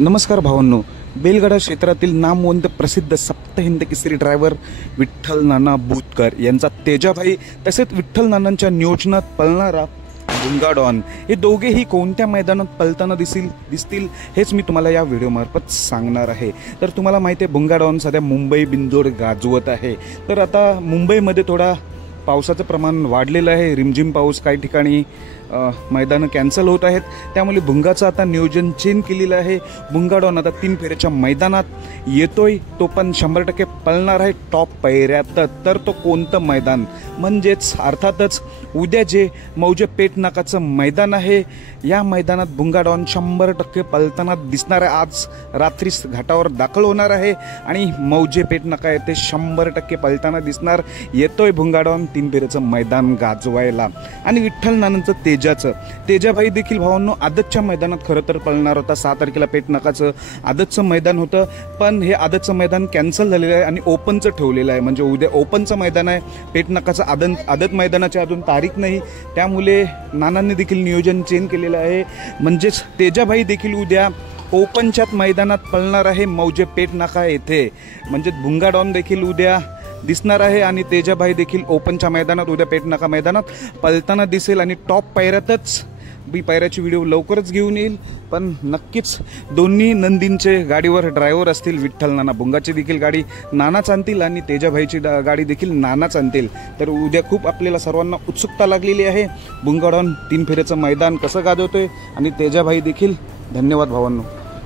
नमस्कार भावांनो, बेलगडा क्षेत्रातील नामवंत प्रसिद्ध सप्तहिंद केसरी ड्रायव्हर विठ्ठल नाना बुतकर यांचा तेजाभाई तसेच विठ्ठल नानांच्या नियोजनात पळणारा भुंगा डॉन हे दोघेही कोणत्या मैदानात पळताना दिसतील हेच मी तुम्हाला या व्हिडिओमार्फत सांगणार आहे। तर तुम्हाला माहिती आहे भुंगा डॉन सध्या मुंबई बिंदोड गाजवत आहे। तर आता मुंबईमध्ये थोडा पावसाचं प्रमाण वाढलेलं आहे, रिमझिम पाऊस, काही ठिकाणी मैदानं कॅन्सल होत आहेत, त्यामुळे भुंगाचं आता नियोजन चेंज केलेलं आहे। भुंगा डॉन आता 3 फेऱ्याच्या मैदानात येतोय, तो पण 100% पळणार आहे टॉप पायऱ्यात। तर तो कोणतं मैदान म्हणजेच अर्थातच उद्या जे मौजे पेठ नाकाचं मैदान आहे, या मैदानात भुंगा डॉन 100% पळताना दिसणार आहे। आज रात्री घाटावर दाखल होणार आहे आणि मौजे पेठ नाका येथे 100% पळताना दिसणार। येतोय भुंगा डॉन 3 फेऱ्याचं मैदान गाजवायला। आणि विठ्ठल नानांचं तेजाभाई देखील भावांनो आदतच्या मैदानात खरं तर पळणार होता। 6 तारखेला पेठ नाकाचं आदतचं मैदान होतं, पण हे आदतचं मैदान कॅन्सल झालेलं आहे आणि ओपनचं ठेवलेलं आहे। म्हणजे उद्या ओपनचं मैदान आहे, पेठ नाकाचं आदत मैदानाची अजून तारीख नाही, त्यामुळे नानांनी देखील नियोजन चेंज केलेलं आहे। म्हणजेच तेजाभाई देखील उद्या ओपनच्याच मैदानात पळणार आहे मौजे पेठ नाका येथे। म्हणजे भुंगा डॉन देखील उद्या दिसणार आहे आणि तेजाभाई देखील ओपनच्या मैदानात उद्या पेठ नाका मैदानात पळताना दिसेल आणि टॉप पायऱ्यातच पायऱ्याची व्हिडिओ लवकरच घेऊन येईल। पण नक्कीच दोन्ही नंदींचे गाडीवर ड्रायव्हर असतील, विठ्ठल नाना भुंगाची देखील गाडी नानाच आणतील आणि तेजाभाईची गाडी देखील नानाच आणतील। तर उद्या खूप आपल्याला सर्वांना उत्सुकता लागलेली आहे, भुंगा डॉन 3 फेऱ्याचं मैदान कसं गाजवतोय आणि तेजाभाई देखील। धन्यवाद भावांनो।